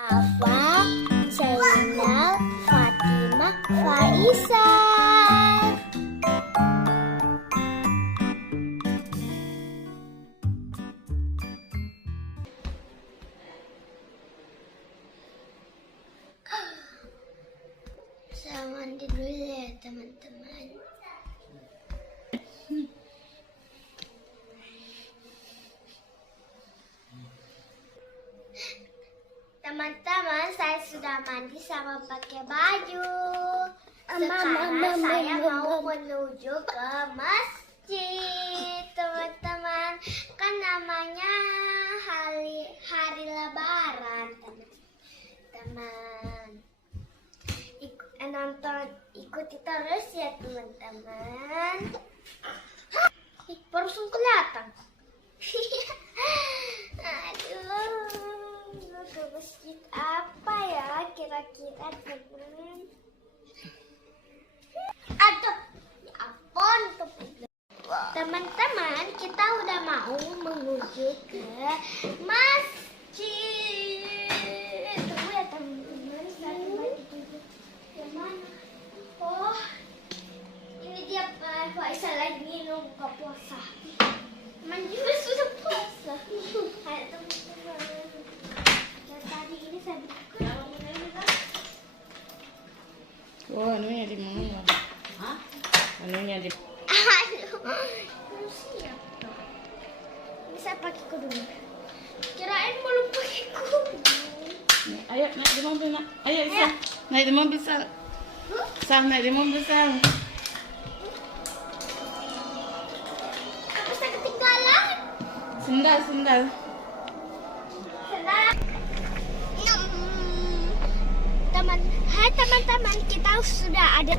Afa, Zainal, Fatimah, Faisal. Saya mandi dulu ya teman-teman. Teman-teman, saya sudah mandi sama pakai baju. Sekarang saya mau menuju ke masjid, teman-teman. Kan namanya hari Lebaran, teman-teman. Ikuti terus ya, teman-teman. Baru kelihatan. Aduh. Ke masjid apa ya kira-kira, teman? Aduh, ya ampun, teman-teman, kita udah mau menuju ke masjid. Tunggu ya teman-teman, saya lagi duduk yang mana? Oh, ini dia Faisal lagi minum buka puasa. Teman juga sudah puasa. Hai teman-teman. Tadi ini saya buka. Oh, anunya di mana? Hah? Anunya di. Belum siap dong. Ini saya pakai kudung. Kirain belum pakai kudung. Ayo naik di mobil, nak. Ayo, Sal. Naik di mobil, Sal. Sal, naik di mobil, Sal. Apa saya ketinggalan? Sendal, sendal. Hai teman-teman, kita sudah ada.